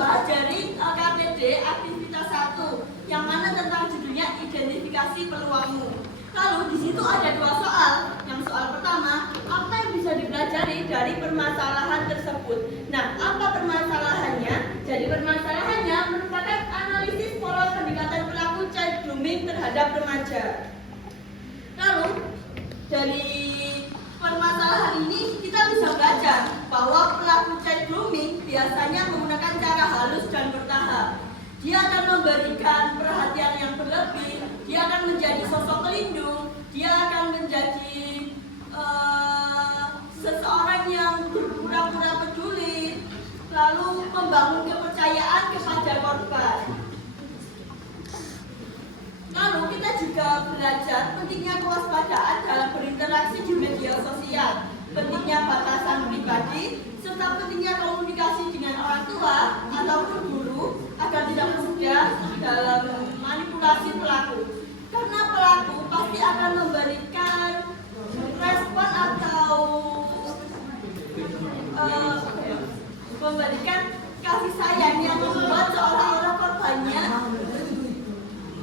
membahas dari KPD aktivitas 1 yang mana tentang judulnya identifikasi peluangmu. Lalu di situ ada 2 soal. Yang soal pertama, apa yang bisa dipelajari dari permasalahan tersebut? Nah, apa permasalahannya? Jadi permasalahannya merupakan analisis pola pendekatan pelaku child grooming terhadap remaja. Lalu dari permasalahan ini kita bisa belajar bahwa pelaku child grooming biasanya menggunakan cara halus dan bertahap. Dia akan memberikan perhatian yang berlebih, dia akan menjadi sosok pelindung, dia akan menjadi seseorang yang berpura-pura peduli, lalu membangun kepercayaan kepada korban. Lalu kita juga belajar pentingnya kewaspadaan dalam berinteraksi di media sosial, pentingnya batasan pribadi, serta pentingnya komunikasi dengan orang tua ataupun guru agar tidak mudah dalam manipulasi pelaku. Karena pelaku pasti akan memberikan respon atau memberikan kasih sayang yang membuat seolah-olah korbannya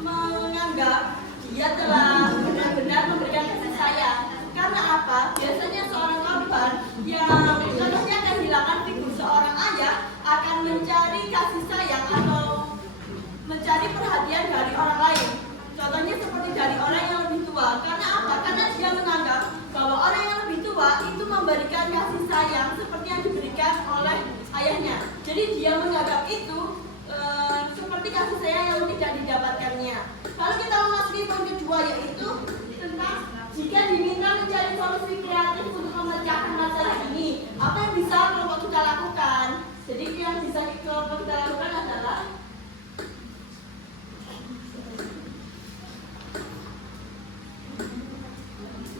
menganggap dia telah benar-benar memberikan kasih sayang. Karena apa? Biasanya seorang korban yang contohnya kehilangan figur seorang ayah akan mencari kasih sayang atau mencari perhatian dari orang lain. Contohnya seperti dari orang yang lebih tua. Karena apa? Karena dia menganggap bahwa orang yang lebih tua itu memberikan kasih sayang seperti yang diberikan oleh ayahnya. Jadi dia menganggap itu seperti kasih sayang yang tidak didapatkannya. Lalu kita memasuki poin kedua, yaitu tentang jika diminta mencari solusi kreatif untuk memecahkan masalah ini, apa yang bisa kelompok kita lakukan? Jadi yang bisa kelompok kita lakukan adalah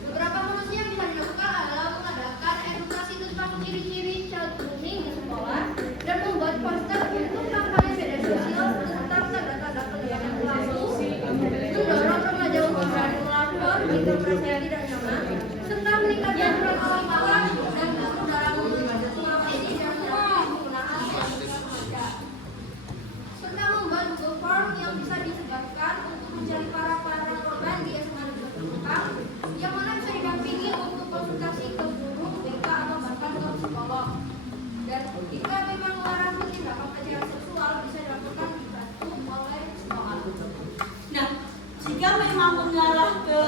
beberapa solusi yang bisa dilakukan adalah mengadakan edukasi tentang ciri-ciri child grooming di sekolah dan membuat poster untuk kampanye media sosial tentang tanda-tanda kelainan pelaku, mendorong remaja untuk berani melapor jika merasa tidak nyaman, serta meningkatkan peran orang tua dan guru dalam mengawasi dan penggunaan media sosial, serta membuat Google Form yang bisa disebarkan untuk mencari para korban di SMA Negeri Terbuka yang mana bisa didampingi untuk konsultasi ke guru, BK atau bahkan ke psikolog. Dan jika memang melarang tindakan pelecehan seksual bisa dilakukan dibantu oleh sekolah. nah, jika memang mengarah ke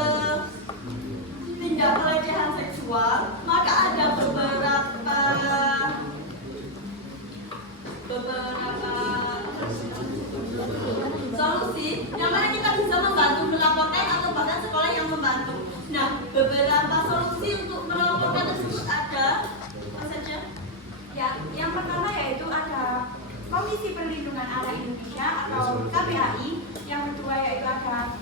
tindak pelecehan seksual, maka ada beberapa solusi yang mana kita bisa membantu melaporkan atau bahkan sekolah yang membantu. Nah, beberapa solusi untuk melaporkan tersebut ada apa saja? Ya, yang pertama yaitu ada Komisi Perlindungan Anak Indonesia atau KPAI, yang kedua yaitu ada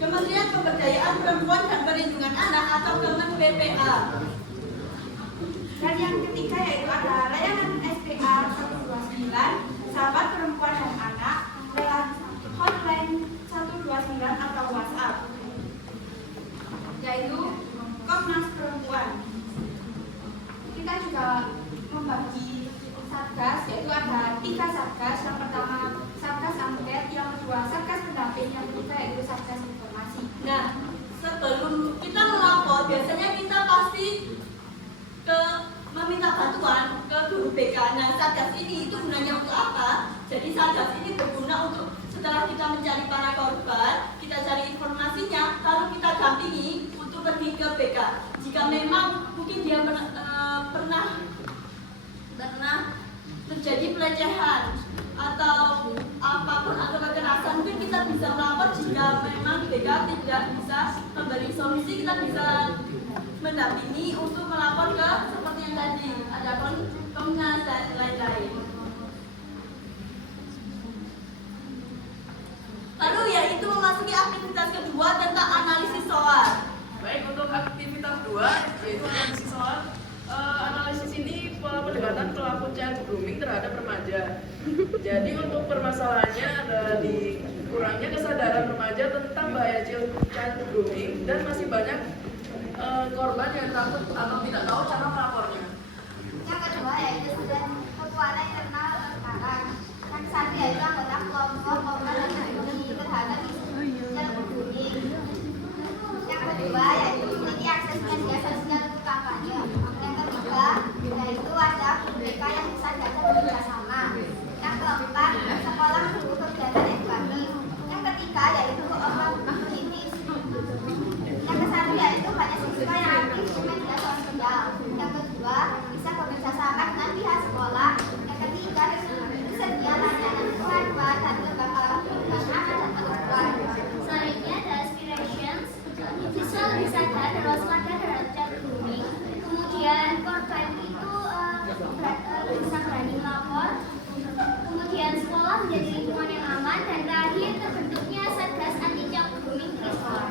Kementerian Pemberdayaan Perempuan dan Perlindungan Anak atau Kemen PPA. dan yang ketiga yaitu ada layanan SPA 129, Sahabat Perempuan dan Anak, lewat hotline 129 atau WhatsApp, yaitu Komnas Perempuan. Kita juga membagi satgas, yaitu ada 3 satgas. Yang pertama satgas angket, yang kedua satgas pendamping, yang ketiga yaitu satgas informasi. Nah, sebelum kita melapor, biasanya kita pasti meminta bantuan ke guru BK. Nah, satgas ini itu gunanya untuk apa? Jadi satgas ini berguna untuk setelah kita mencari para korban, kita cari informasinya, lalu kita dampingi untuk pergi ke BK. Jika memang mungkin dia pernah terjadi pelecehan atau apapun atau kekerasan, mungkin kita bisa melapor. Jika memang BK tidak bisa memberi solusi, kita bisa mendampingi untuk melapor ke seperti yang tadi ada Komnas dan lain-lain. Lalu yaitu memasuki aktivitas kedua tentang analisis soal. Baik, untuk aktivitas 2 yaitu analisis soal. Analisis ini pola pendekatan pelaku child grooming terhadap remaja. Jadi untuk permasalahannya ada di kurangnya kesadaran remaja tentang bahaya child grooming dan masih banyak korban yang takut atau tidak tahu cara melapornya. perempuan yang terkenal sekarang. Yang satu yaitu anggota kelompok Komnas Perlindungan terhadap isu bullying. Yang kedua yaitu memiliki akses media sosial untuk kampanye. Yang ketiga yaitu ada BK yang bisa diajak bekerjasama. Yang keempat, sekolah mendukung kegiatan edukatif. Yang ketiga yaitu aktivitas. Yang kesatu yaitu banyak siswa yang aktif di media sosial. Yang kedua, bisa bekerja sama dengan pihak sekolah. Yang ketiga, tersedia layanan keluarga dan lembaga perlindungan anak dan perempuan. Selanjutnya ada aspirations, siswa lebih sadar dan waspada terhadap child grooming. Kemudian korban itu bisa berani melapor. Kemudian sekolah menjadi lingkungan yang aman, dan terakhir terbentuknya Satgas Anti Child Grooming di sekolah.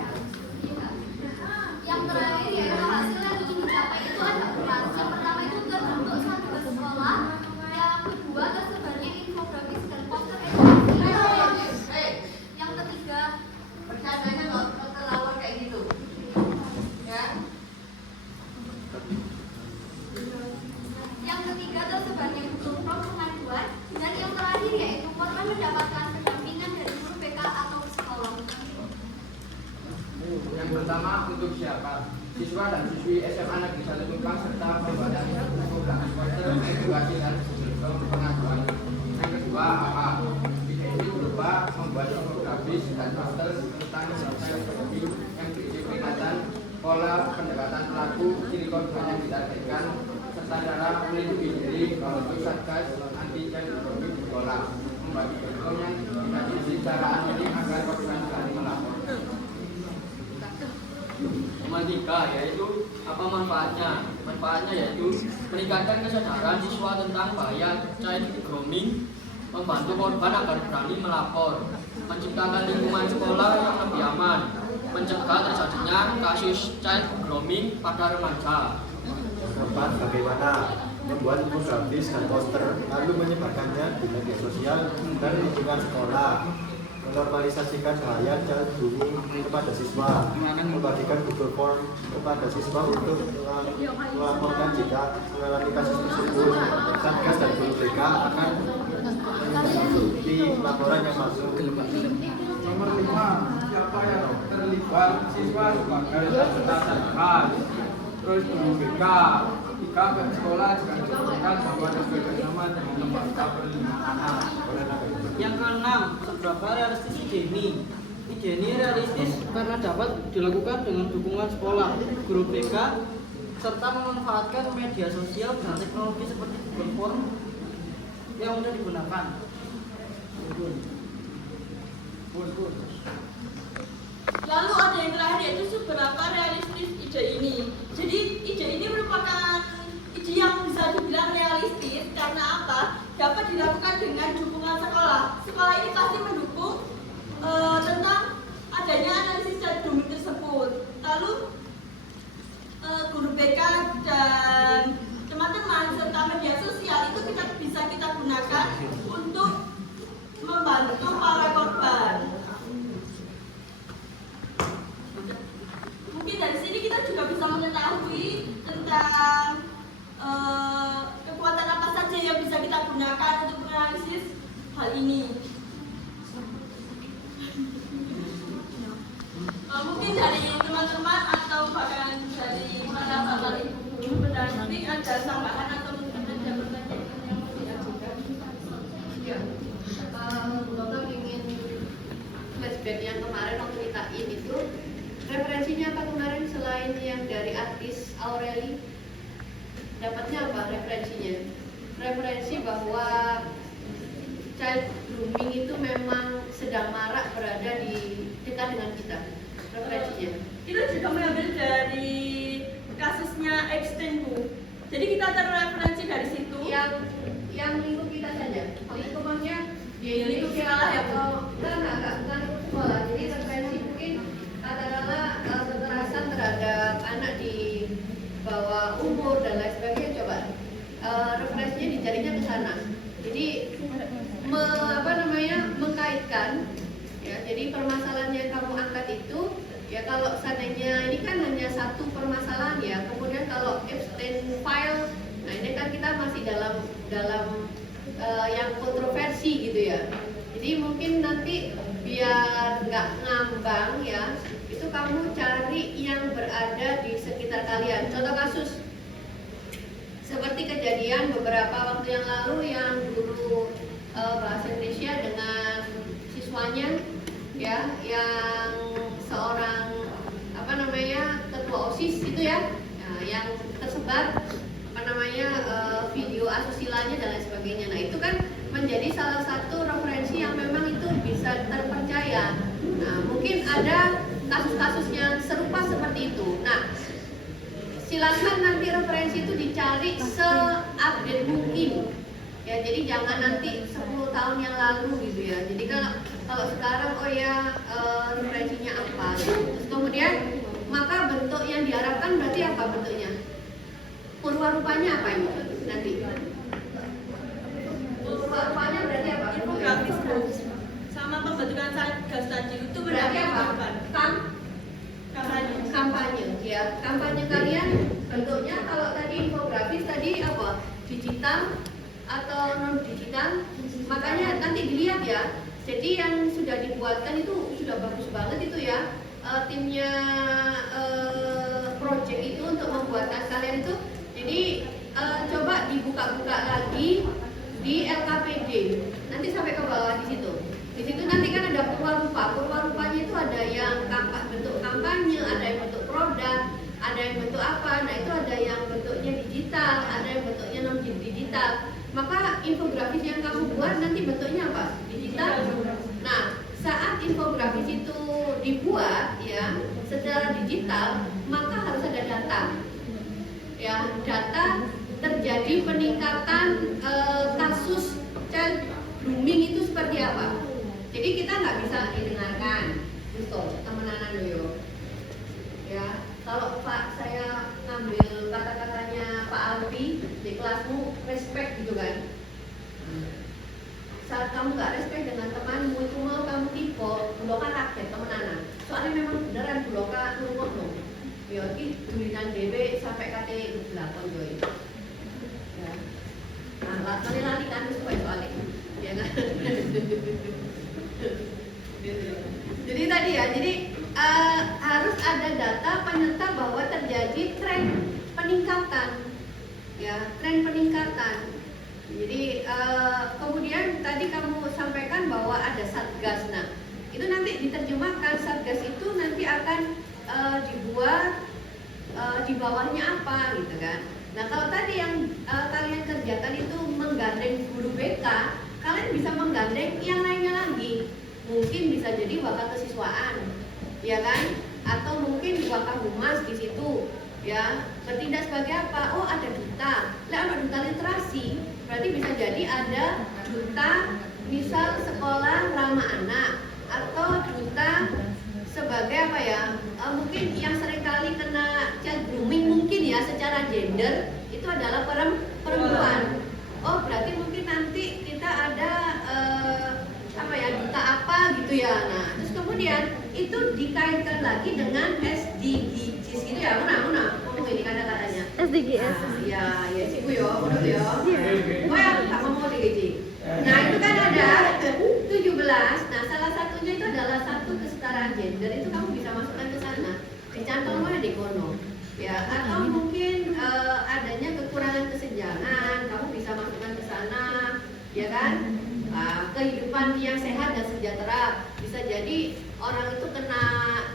Yang terakhir yaitu hasil yang ingin dicapai itu ada empat. Yang pertama itu terbentuk Satgas sekolah. Yang kedua tersebarnya infografis dan poster edukasi. Yang ketiga Bercandanya nggak terlalu kayak gitu, ya. Yang ketiga tersebarnya buku pengaduan, dan yang terakhir yaitu korban mendapatkan pendampingan dari guru BK atau psikolog. Yang pertama untuk siapa? Siswa dan siswi SMA Negeri 1 Kupang serta pembuatan infografis poster edukasi dan pengaduan. Yang kedua apa? Ini berupa membuat infografis dan poster tentang strategi yang berisi peringatan, pola pendekatan pelaku, ciri korban yang ditargetkan, serta cara melindungi diri untuk Satgas Anti Child Grooming di sekolah. Membagi dokumen yang kita isi secara anonim agar korban berani melapor. Nomor 3 yaitu apa manfaatnya? Manfaatnya yaitu meningkatkan kesadaran siswa tentang bahaya child grooming, membantu korban agar berani melapor, menciptakan lingkungan sekolah yang lebih aman, mencegah terjadinya kasus child grooming pada remaja. Keempat, bagaimana membuat infografis dan poster lalu menyebarkannya di media sosial dan lingkungan sekolah, menormalisasikan bahaya child grooming kepada siswa, membagikan Google Form kepada siswa untuk melaporkan jika mengalami kasus tersebut. Satgas dan guru BK akan mengikuti laporan yang masuk. Nomor 5, siapa yang terlibat? Siswa sebagai peserta Satgas, terus guru BK. Jika pihak sekolah juga dilaporkan bahwa bekerjasama dengan lembaga perlindungan anak. Yang keenam, seberapa realistis ide ini? Ide ini realistis karena dapat dilakukan dengan dukungan sekolah, guru BK, serta memanfaatkan media sosial dan teknologi seperti Google Form yang mudah digunakan. Lalu ada yang terakhir yaitu seberapa realistis ide ini. Jadi ide ini merupakan ide yang bisa dibilang realistis karena apa? Dapat dilakukan dengan dukungan sekolah. Sekolah ini pasti mendukung tentang adanya analisis child grooming tersebut. Lalu guru BK dan teman-teman serta media sosial itu bisa kita gunakan untuk membantu para korban. Mungkin dari sini kita juga bisa mengetahui tentang kekuatan apa saja yang bisa kita gunakan untuk menganalisis hal ini. Mungkin dari teman-teman atau bahkan dari para bapak ibu guru pendamping ada tambahan atau mungkin ada pertanyaan yang mau diajukan. Ya, Bu Dokter ingin flashback yang kemarin waktu kita itu referensinya apa kemarin selain yang dari artis Aureli? Dapatnya apa referensinya? Referensi bahwa child grooming itu memang sedang marak berada di dekat dengan kita. Referensinya. Itu juga mengambil dari kasusnya Epstein, Bu. Jadi kita terreferensi dari situ. Yang lingkup kita saja. Lingkupannya di lingkup sekolah ya, Bu. bukan lingkup sekolah. Jadi referensi mungkin katakanlah kekerasan terhadap anak di bawah umur dan lain sebagainya. Coba referensinya dicarinya ke sana. Jadi mengkaitkan ya. Jadi permasalahan yang kamu angkat itu ya, kalau seandainya ini kan hanya satu permasalahan ya. Kemudian kalau Epstein file, nah ini kan kita masih dalam yang kontroversi gitu ya. Jadi mungkin nanti biar nggak ngambang ya, itu kamu cari yang berada di sekitar kalian. Contoh kasus seperti kejadian beberapa waktu yang lalu yang guru bahasa Indonesia dengan siswanya ya, yang seorang ketua OSIS itu ya, yang tersebar video asusilanya dan lain sebagainya. Nah itu kan menjadi salah satu referensi yang memang itu bisa terpercaya. Nah mungkin ada kasus-kasus yang serupa seperti itu. Nah silakan nanti referensi itu dicari se-update mungkin ya, jadi jangan nanti 10 tahun yang lalu gitu ya. Jadi kalau sekarang referensinya apa gitu. Terus kemudian maka bentuk yang diharapkan berarti apa bentuknya? Purwarupanya apa ini nanti? Purwarupanya berarti apa? Infografis sama pembentukan satgas tadi itu Berarti apa? Kampanye ya. Kampanye kalian bentuknya kalau tadi infografis tadi apa? Digital atau non digital? Makanya nanti dilihat ya. Jadi yang sudah dibuatkan itu sudah bagus banget itu ya. Timnya project itu untuk membuat kalian itu. Jadi coba dibuka-buka lagi di LKPD. Nanti sampai ke bawah di situ. Di situ nanti kan ada purwarupa. Purwarupanya itu ada yang bentuk kampanye, ada yang bentuk produk, ada yang bentuk apa. Nah itu ada yang bentuknya digital, ada yang bentuknya non digital. Maka infografis yang kamu buat nanti bentuknya apa? Digital. Nah saat infografis itu dibuat ya secara digital, maka harus ada data. Ya, data terjadi peningkatan kasus child grooming itu seperti apa. Jadi kita nggak bisa didengarkan, betul temenanan dulu. Ya, kalau Pak saya ngambil kata-katanya Pak Alfi di kelasmu respect gitu kan. Saat kamu nggak respect dengan temanmu itu mau kamu tipe bulokan rakyat temenanan. Soalnya memang beneran bulokan nurut loh. Ya, ini tulisan DB sampai kate 8 joy. Ya. Nah, lali kan supaya soalnya. Ya kan? Jadi tadi ya, harus ada data penyerta bahwa terjadi tren peningkatan. Ya, tren peningkatan. Jadi kemudian tadi kamu sampaikan bahwa ada satgas. Nah, itu nanti diterjemahkan satgas itu nanti akan dibuat di bawahnya apa gitu kan. Nah kalau tadi yang kalian kerjakan itu menggandeng guru BK, kalian bisa menggandeng yang lainnya lagi. Mungkin bisa jadi wakil kesiswaan, ya kan? Atau mungkin wakil humas di situ, ya bertindak sebagai apa? Oh ada duta, ada duta literasi, berarti bisa jadi ada duta misal sekolah ramah anak atau duta sebagai apa ya, mungkin yang seringkali kena child grooming mungkin ya secara gender itu adalah perempuan. Oh berarti mungkin nanti kita ada duta apa gitu ya. Nah terus kemudian itu dikaitkan lagi dengan SDGs gitu ya. Mana ini kata-katanya SDGs. Ya sih bu ya, menurut ya. Oh ya tak mau lagi. Nah itu kan ada 17. Nah salah satunya itu adalah satu kesetaraan gender, itu kamu bisa masukkan ke sana. Dicantolnya di kono. Ya atau mungkin adanya kekurangan kesenjangan, kamu bisa masukkan ke sana, ya kan? Kehidupan yang sehat dan sejahtera, bisa jadi orang itu kena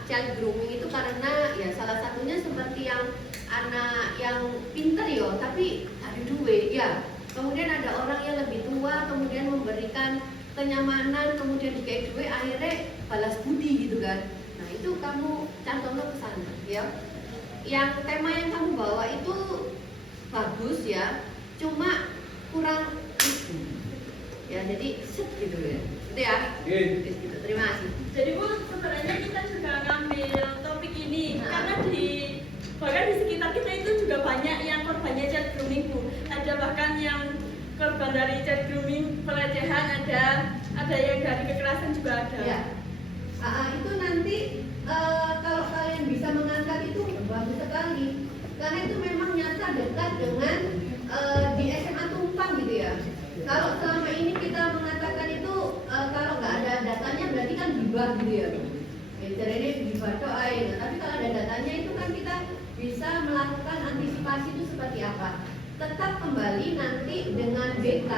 child grooming itu karena ya salah satunya seperti yang anak yang pinter yo, tapi ada duit ya. Kemudian ada orang yang lebih tua, kemudian memberikan kenyamanan, kemudian dikai duit, akhirnya balas budi gitu kan. Nah itu kamu cantumnya ke sana ya. Yang tema yang kamu bawa itu bagus ya, cuma kurang ya, jadi set gitu ya. Itu ya. Gitu. Terima kasih. Jadi Bu, sebenarnya kita juga ngambil topik ini karena bahkan di sekitar kita itu juga banyak yang korbannya child grooming Bu. Ada bahkan yang korban dari child grooming, pelecehan, ada yang dari kekerasan juga ada. Ya. Itu nanti kalau kalian bisa mengangkat itu bagus sekali. Karena itu memang nyata dekat dengan di SMA Tumpang gitu ya. Kalau selama ini kita mengatakan itu kalau nggak ada datanya berarti kan gibah gitu ya. Jadi ini gibah doain. Tapi kalau ada datanya itu kan kita bisa melakukan antisipasi itu seperti apa. Tetap kembali nanti dengan BK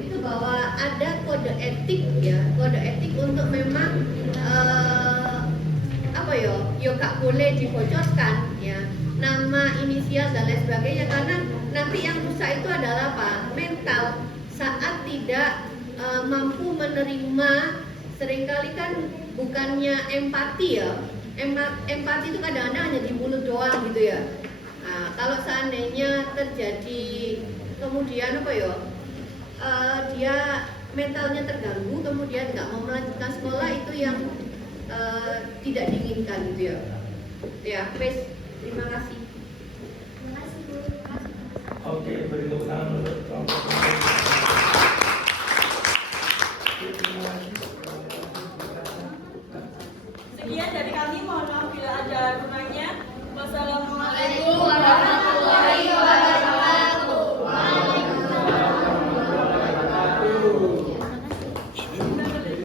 itu bahwa ada kode etik ya, kode etik untuk memang apa ya, gak boleh dibocorkan ya nama, inisial dan lain sebagainya, karena nanti yang rusak itu adalah apa? Mental saat tidak mampu menerima. Seringkali kan bukannya empati ya, empati itu kadang-kadang hanya di mulut doang gitu ya. Nah, kalau seandainya terjadi kemudian apa ya, dia mentalnya terganggu kemudian nggak mau melanjutkan sekolah, itu yang tidak diinginkan gitu ya. Ya, wes, terima kasih. Terima kasih Bu. Oke, beri tepuk tangan untuk kelompok. Sekian dari kami, mohon maaf bila ada kurangnya. Wassalamualaikum Waalaikumsalam.